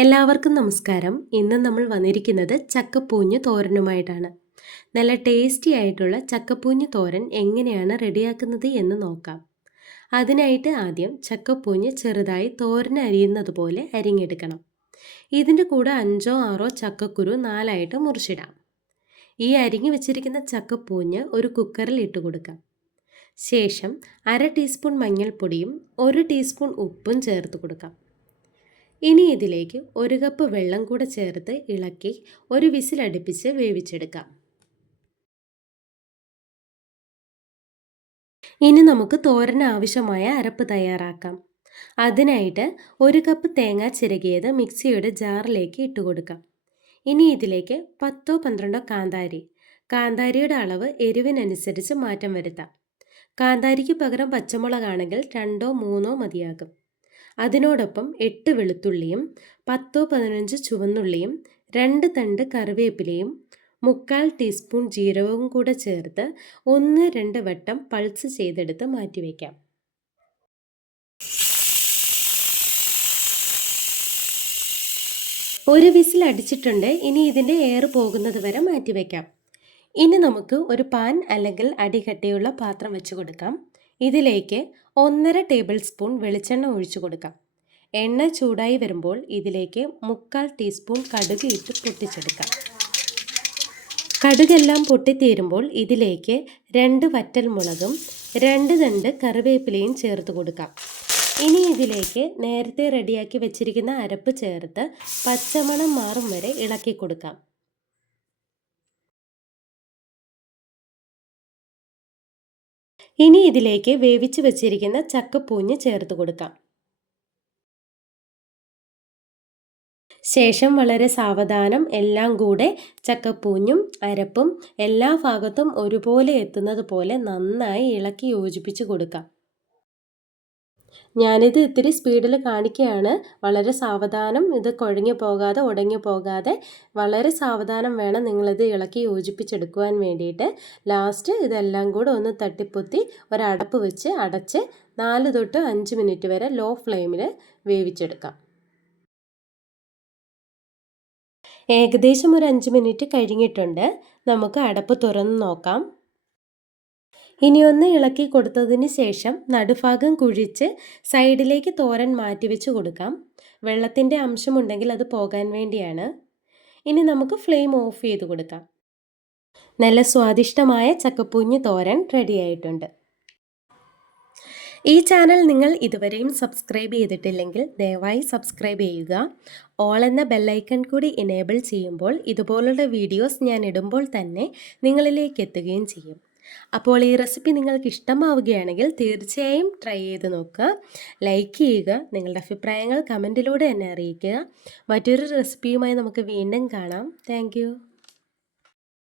എല്ലാവർക്കും നമസ്കാരം. ഇന്ന് നമ്മൾ വന്നിരിക്കുന്നത് ചക്കപ്പൂഞ്ഞ് തോരനുമായിട്ടാണ്. നല്ല ടേസ്റ്റി ആയിട്ടുള്ള ചക്കപ്പൂഞ്ഞ് തോരൻ എങ്ങനെയാണ് റെഡിയാക്കുന്നത് എന്ന് നോക്കാം. അതിനായിട്ട് ആദ്യം ചക്കപ്പൂഞ്ഞ് ചെറുതായി തോരൻ അരിയുന്നത് പോലെ അരിഞ്ഞെടുക്കണം. ഇതിൻ്റെ കൂടെ 5-6 ചക്കക്കുരു 4ആയിട്ട് മുറിച്ചിടാം. ഈ അരിഞ്ഞു വെച്ചിരിക്കുന്ന ചക്കപ്പൂഞ്ഞ് ഒരു കുക്കറിൽ ഇട്ട് കൊടുക്കാം. ശേഷം 1/2 ടീസ്പൂൺ മഞ്ഞൾപ്പൊടിയും 1 ടീസ്പൂൺ ഉപ്പും ചേർത്ത് കൊടുക്കാം. ഇനി ഇതിലേക്ക് 1 കപ്പ് വെള്ളം കൂടെ ചേർത്ത് ഇളക്കി ഒരു വിസിലടുപ്പിച്ച് വേവിച്ചെടുക്കാം. ഇനി നമുക്ക് തോരന് ആവശ്യമായ അരപ്പ് തയ്യാറാക്കാം. അതിനായിട്ട് 1 കപ്പ് തേങ്ങ ചിരകിയത് മിക്സിയുടെ ജാറിലേക്ക് ഇട്ട് കൊടുക്കാം. ഇനി ഇതിലേക്ക് 10-12 കാന്താരിയുടെ അളവ് എരിവിനനുസരിച്ച് മാറ്റം വരുത്താം. കാന്താരിക്ക് പകരം പച്ചമുളകാണെങ്കിൽ 2-3 മതിയാകും. അതിനോടൊപ്പം 8 വെളുത്തുള്ളിയും 10-15 ചുവന്നുള്ളിയും 2 തണ്ട് കറിവേപ്പിലയും 3/4 ടീസ്പൂൺ ജീരകവും കൂടെ ചേർത്ത് 1-2 വട്ടം പൾസ് ചെയ്തെടുത്ത് മാറ്റിവെക്കാം. ഒരു വിസിൽ അടിച്ചിട്ടുണ്ട്. ഇനി ഇതിൻ്റെ എയർ പോകുന്നത് വരെ മാറ്റിവെക്കാം. ഇനി നമുക്ക് ഒരു പാൻ അല്ലെങ്കിൽ അടികട്ടിയുള്ള പാത്രം വെച്ച് കൊടുക്കാം. ഇതിലേക്ക് 1.5 ടേബിൾ സ്പൂൺ വെളിച്ചെണ്ണ ഒഴിച്ചു കൊടുക്കാം. എണ്ണ ചൂടായി വരുമ്പോൾ ഇതിലേക്ക് 3/4 ടീസ്പൂൺ കടുക് ഇട്ട് പൊട്ടിച്ചെടുക്കാം. കടുകെല്ലാം പൊട്ടിത്തീരുമ്പോൾ ഇതിലേക്ക് 2 വറ്റൽമുളകും 2 തണ്ട് കറിവേപ്പിലയും ചേർത്ത് കൊടുക്കാം. ഇനി ഇതിലേക്ക് നേരത്തെ റെഡിയാക്കി വെച്ചിരിക്കുന്ന അരപ്പ് ചേർത്ത് പച്ചമണം മാറും വരെ ഇളക്കി കൊടുക്കാം. ഇനി ഇതിലേക്ക് വേവിച്ച് വെച്ചിരിക്കുന്ന ചക്കപ്പൂഞ്ഞ് ചേർത്ത് കൊടുക്കാം. ശേഷം വളരെ സാവധാനം എല്ലാം കൂടെ ചക്കപ്പൂഞ്ഞും അരപ്പും എല്ലാ ഭാഗത്തും ഒരുപോലെ എത്തുന്നത് പോലെ നന്നായി ഇളക്കി യോജിപ്പിച്ച് കൊടുക്കാം. ഞാനിത് ഇത്തിരി സ്പീഡിൽ കാണിക്കുകയാണ്. വളരെ സാവധാനം, ഇത് കുഴഞ്ഞു പോകാതെ ഉടഞ്ഞു പോകാതെ വളരെ സാവധാനം വേണം നിങ്ങളിത് ഇളക്കി യോജിപ്പിച്ചെടുക്കുവാൻ വേണ്ടിയിട്ട്. ലാസ്റ്റ് ഇതെല്ലാം കൂടെ ഒന്ന് തട്ടിപ്പൊത്തി ഒരടപ്പ് വെച്ച് അടച്ച് 4-5 മിനിറ്റ് വരെ ലോ ഫ്ലെയിമിൽ വേവിച്ചെടുക്കാം. ഏകദേശം ഒരു 5 മിനിറ്റ് കഴിഞ്ഞിട്ടുണ്ട്. നമുക്ക് അടപ്പ് തുറന്ന് നോക്കാം. ഇനി ഒന്ന് ഇളക്കി കൊടുത്തതിന് ശേഷം നടുഭാഗം കുഴിച്ച് സൈഡിലേക്ക് തോരൻ മാറ്റിവെച്ച് കൊടുക്കാം. വെള്ളത്തിൻ്റെ അംശമുണ്ടെങ്കിൽ അത് പോകാൻ വേണ്ടിയാണ്. ഇനി നമുക്ക് ഫ്ലെയിം ഓഫ് ചെയ്ത് കൊടുക്കാം. നല്ല സ്വാദിഷ്ടമായ ചക്കപ്പൂഞ്ഞ് തോരൻ റെഡിയായിട്ടുണ്ട്. ഈ ചാനൽ നിങ്ങൾ ഇതുവരെയും സബ്സ്ക്രൈബ് ചെയ്തിട്ടില്ലെങ്കിൽ ദയവായി സബ്സ്ക്രൈബ് ചെയ്യുക. ഓൾ എന്ന ബെല്ലൈക്കൺ കൂടി എനേബിൾ ചെയ്യുമ്പോൾ ഇതുപോലുള്ള വീഡിയോസ് ഞാൻ ഇടുമ്പോൾ തന്നെ നിങ്ങളിലേക്ക് എത്തുകയും ചെയ്യും. അപ്പോൾ ഈ റെസിപ്പി നിങ്ങൾക്ക് ഇഷ്ടമാവുകയാണെങ്കിൽ തീർച്ചയായും ട്രൈ ചെയ്ത് നോക്കുക. ലൈക്ക് ചെയ്യുക. നിങ്ങളുടെ അഭിപ്രായങ്ങൾ കമൻറ്റിലൂടെ എന്നെ അറിയിക്കുക. മറ്റൊരു റെസിപ്പിയുമായി നമുക്ക് വീണ്ടും കാണാം. താങ്ക്